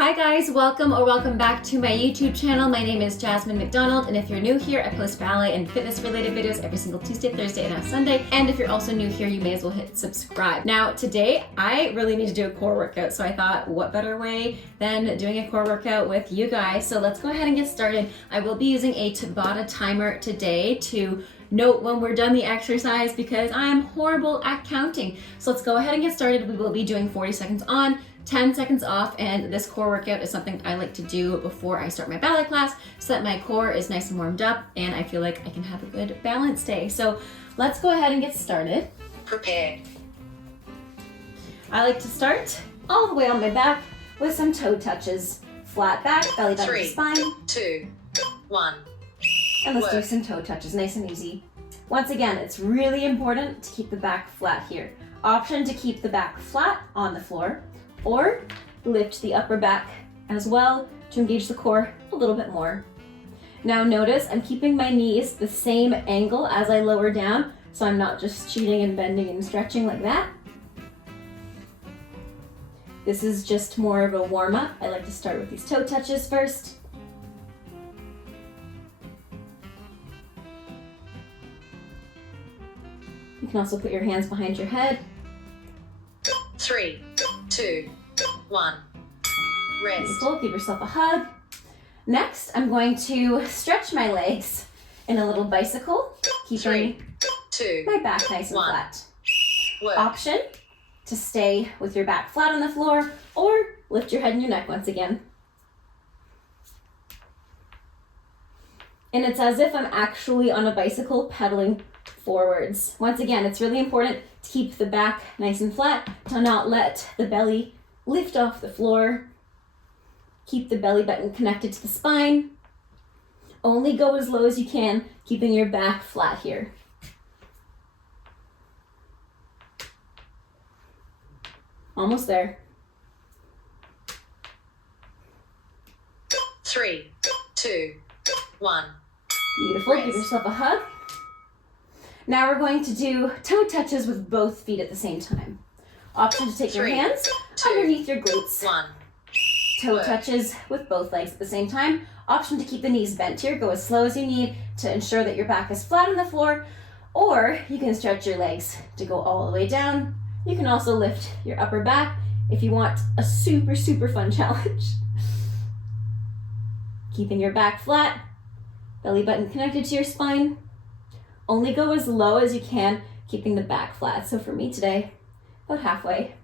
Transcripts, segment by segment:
Hi guys, welcome or welcome back to my YouTube channel. My name is Jasmine McDonald, and if you're new here, I post ballet and fitness related videos every single Tuesday, Thursday, and Sunday. And if you're also new here, you may as well hit subscribe. Now today, I really need to do a core workout, so I thought what better way than doing a core workout with you guys. So let's go ahead and get started. I will be using a Tabata timer today to note when we're done the exercise because I'm horrible at counting. So let's go ahead and get started. We will be doing 40 seconds on, 10 seconds off, and this core workout is something I like to do before I start my ballet class so that my core is nice and warmed up and I feel like I can have a good balance day. So let's go ahead and get started. Prepare. I like to start all the way on my back with some toe touches. Flat back, belly button to spine. 2, 1. And let's do some toe touches, nice and easy. Once again, it's really important to keep the back flat here. Option to keep the back flat on the floor, or lift the upper back as well to engage the core a little bit more. Now notice I'm keeping my knees the same angle as I lower down, so I'm not just cheating and bending and stretching like that. This is just more of a warm-up. I like to start with these toe touches first. You can also put your hands behind your head. 3, 2, 1. Rest. Beautiful. Give yourself a hug. Next, I'm going to stretch my legs in a little bicycle, keeping 3, 2, my back nice and 1. flat. Work. Option to stay with your back flat on the floor or lift your head and your neck once again. And it's as if I'm actually on a bicycle pedaling forwards. Once again, it's really important to keep the back nice and flat, to not let the belly lift off the floor. Keep the belly button connected to the spine. Only go as low as you can, keeping your back flat here. Almost there. 3, 2, 1. Beautiful. Rest. Give yourself a hug. Now we're going to do toe touches with both feet at the same time. Option to take your 3, hands 2, underneath your glutes. 1. Toe Work. touches with both legs at the same time. Option to keep the knees bent here. Go as slow as you need to ensure that your back is flat on the floor, or you can stretch your legs to go all the way down. You can also lift your upper back if you want a super, super fun challenge. Keeping your back flat, belly button connected to your spine. Only go as low as you can, keeping the back flat. So for me today, about halfway.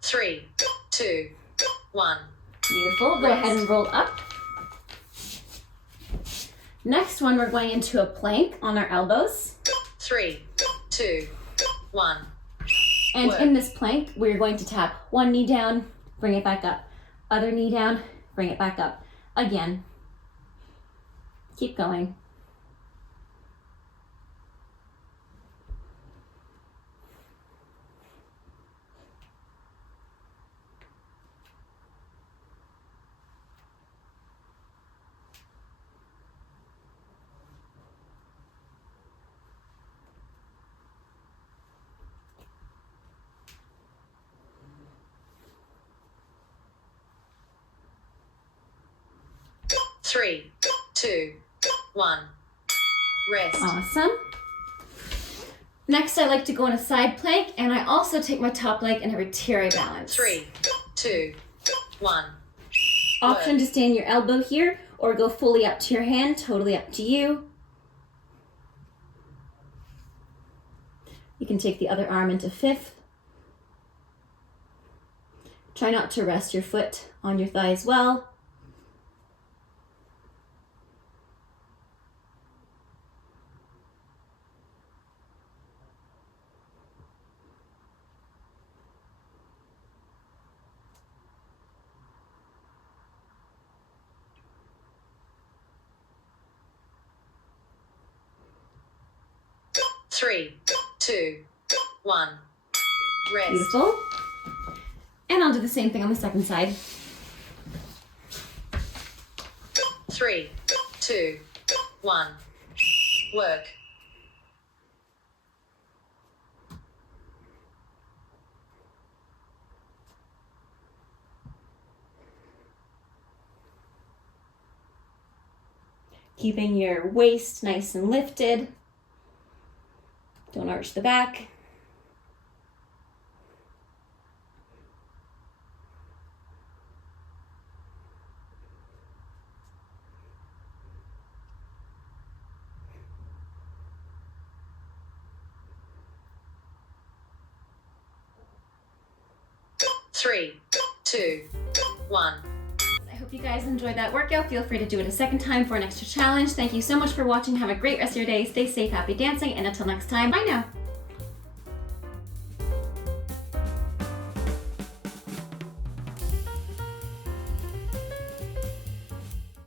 Three, 2, 1. Beautiful. Go ahead and roll up. Next one, we're going into a plank on our elbows. 3, 2, 1. And Work. in this plank, we're going to tap one knee down, bring it back up. Other knee down, bring it back up. Again. Keep going. Three, 2, 1. Rest. Awesome. Next, I like to go on a side plank, and I also take my top leg in a rotary balance. 3, 2, 1. Option to stay in your elbow here, or go fully up to your hand, totally up to you. You can take the other arm into fifth. Try not to rest your foot on your thigh as well. Three, 2, 1. Rest. Beautiful. And I'll do the same thing on the second side. 3, 2, 1. work. Keeping your waist nice and lifted. Don't arch the back. Three, two, one. I hope you guys enjoyed that workout. Feel free to do it a second time for an extra challenge. Thank you so much for watching. Have a great rest of your day. Stay safe, happy dancing, and until next time, bye now.